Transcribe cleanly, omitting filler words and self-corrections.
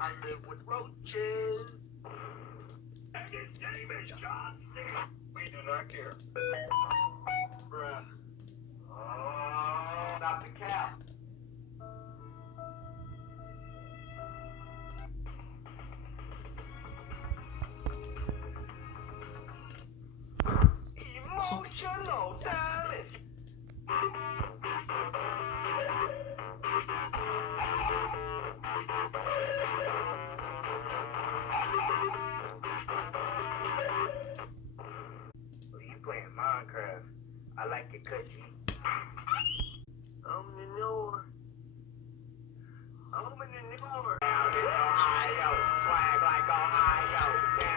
I live with roaches. And his name is John C. We do not care. Bruh. Oh, not the cap. Emotional damage. Well, you playing Minecraft. I like your cut, G. I'm in the north. I'm in the north. Down in Ohio, swag like Ohio. Down